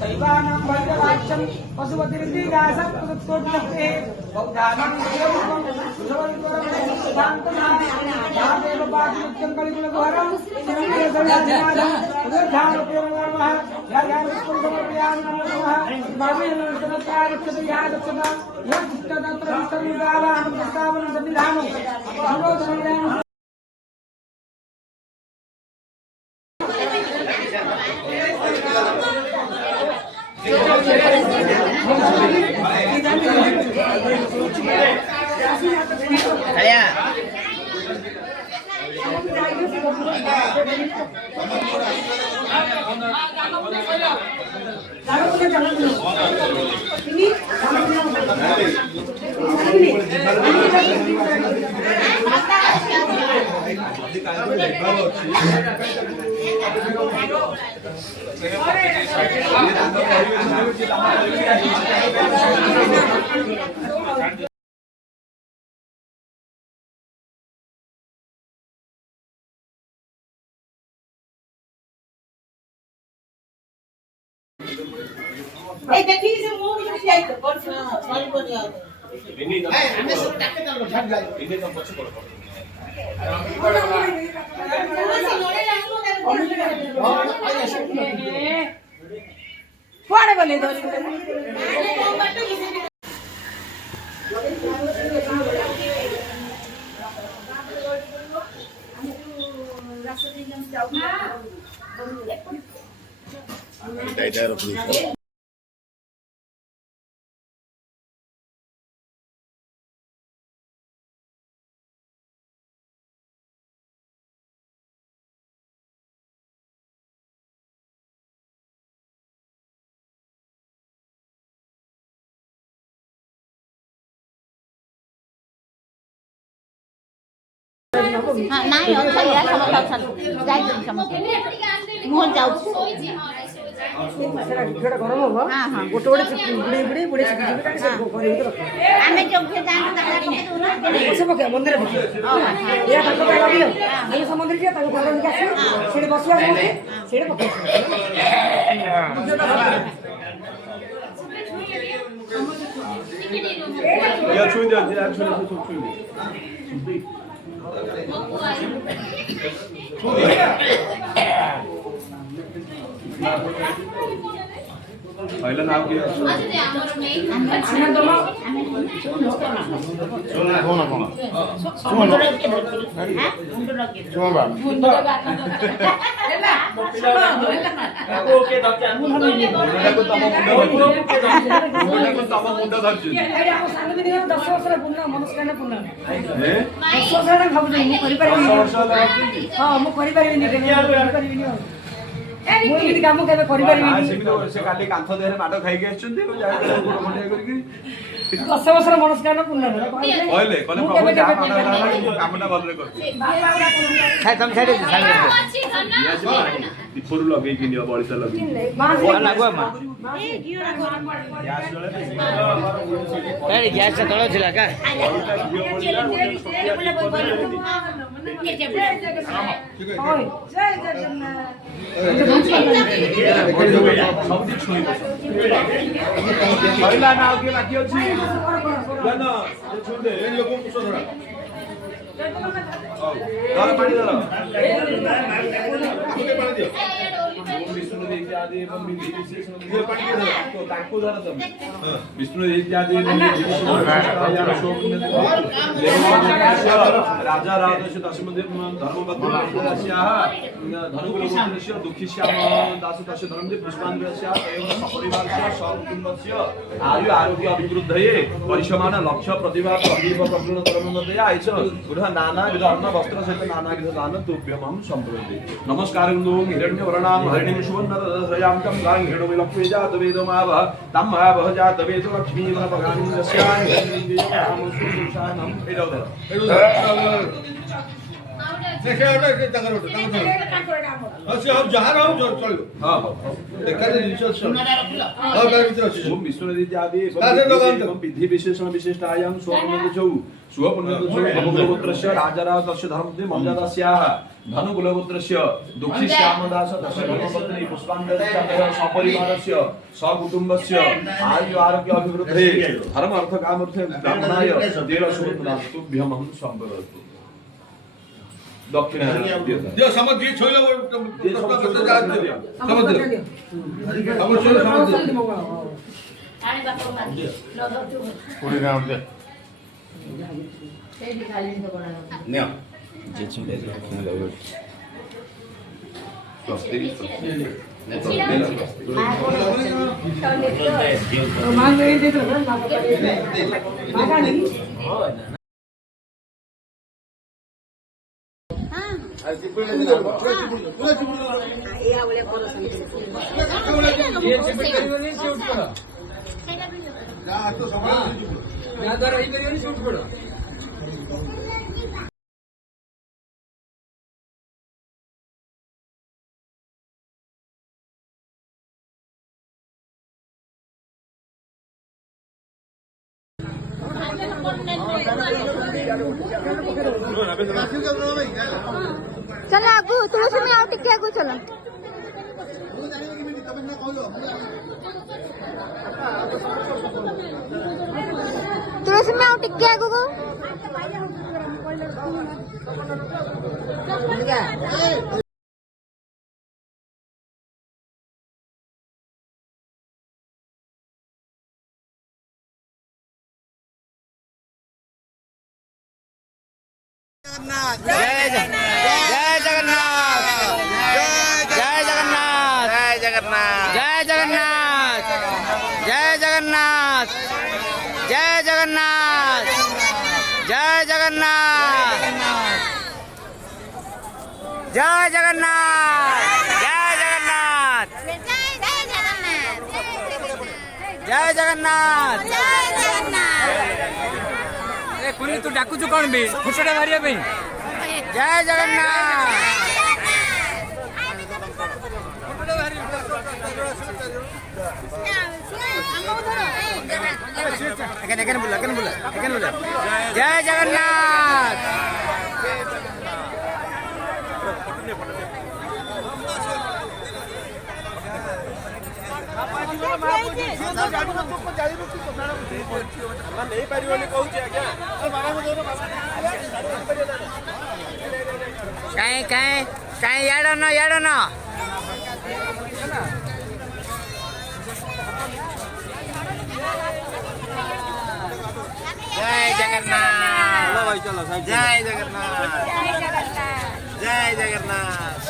शैवानां भद्रवाक्यं पशुपतिर्दिगासत्तोत्तोत्तस्ते बौद्धानां देवरूपं सुरवरितोरमणिशान्तनां महादेव पातिमुख्यं कलिकुलकुहरं श्रीवेदनाथनाथं उदर्धानोपेरवर्मः यायाविष्णुसमर्पयामि नमो नमः भवेनस्तनत्रारक्षतु यागच्छता यत्तत्र विष्णुगावाहं प्रस्तावनं सन्निधानं मनोधर्मयामि देखिए से मुंह में से आई तो कौन सा कौन को नहीं आता इन्हीं का हमें सब टक्के तो झट गए इन्हीं का पक्ष पड़ कौन बोले दो ନାଇଁ ଅଛା ସମସ୍ତେ ଅଛନ୍ତି ଯାଇଛନ୍ତି ସମସ୍ତେ ମୁଁ ଯାଉଛି गोटे गोटे बुड़ी बुड़ी बुड़ी ଆମେ ଯୋଗ୍ୟ ଯାଆନ୍ତୁ पके मंदिर पके या ताको पे लगियो ये समुद्र जे ताको घर निकास सेडे बसिया होते सेडे पके या छुई दे या छुई दे पहला नाम क्या है काम केबे करि परिबिनी से काली कांथ देहरे माडो खाई के आछुंती गोड़ खंडिया करके 10 वर्ष मनस्कामना पूर्ण कहले प्रभु कामना बदले करते खाइ तम खाइ तिपुर लगे कि नियो बळिता लगे लागो मा ए ग्यास त तळ थिला का जय जगन्नाथ पहला नाम के बाकी अछि जन छुंदे ए लोक कुछ धरा धर पानी धर छुंदे पानी दियो विष्णु देव आदि एवं विधि विशेष दियो पानी धर तो ताको धर तुम विष्णु देव आदि एवं राजा राजस्य दशमदेव धर्मपत्नीस्या धनुकुलस्य दुःखिश्याम दास तस्य धर्मदेव पुष्पाञ्जलस्य एवं सपरिवारस्य सकुटुम्बस्य आयु आरोग्य अभिवृद्धये परिसमान लक्ष्य प्रतिभा प्रदीप प्रपूर्ण कर्मदया आइछ गुरु नाना विध अन्न वस्त्र सहित नाना विध दान तुभ्यम हम संप्रति नमस्कार गुरु हिरण्य वर्णाम हरिणीं सुवर्ण रजयामकं गां हिरण्य लक्ष्मी जात वेदमाव तम माव जात वेद लक्ष्मी वनपगानि यस्यां हम सुशानम एडोदर हाँ ओम विष्णुनित्यादि एवं विधि विशेषण विशिष्टायां स्वपुण्यदुचौ स्वपुण्यदुचौ धनुकुलगोत्रस्य राजराजस्य धर्मपत्नी मर्यादास्याः धनुकुलगोत्रस्य दुःखिश्यामदास दशधर्मपत्नी पुष्पाञ्जलिश्च सपरिवारस्य सकुटुम्बस्य आयु आरोग्य अभिवृद्धये धर्म अर्थ कामर्थे ब्राह्मणाय देवसुतुभ्यमहं सम्प्रदतु दक्षिण दियो समझ दिए छोइलो प्रश्न करते जा समझ दियो अब छोइलो समझ दियो पूरी राउंड दे ने मान नहीं देते ना मागा नहीं चलो आगू तुलसी में आओ टिके आगू चलो तुलसी में आओ टिके आगू को जय जगन्नाथ जय जगन्नाथ जय जगन्नाथ जय जगन्नाथ जय जगन्नाथ जय जगन्नाथ जय जगन्नाथ जय जगन्नाथ जय जगन्नाथ कुनी तू डाकू कौन भी फुटड़ा मारिया पे जय जगन्नाथ जय जगन्नाथ कहीं कहीं कहीं याडो न जय जगन्नाथ जय जगन्नाथ जय जगन्नाथ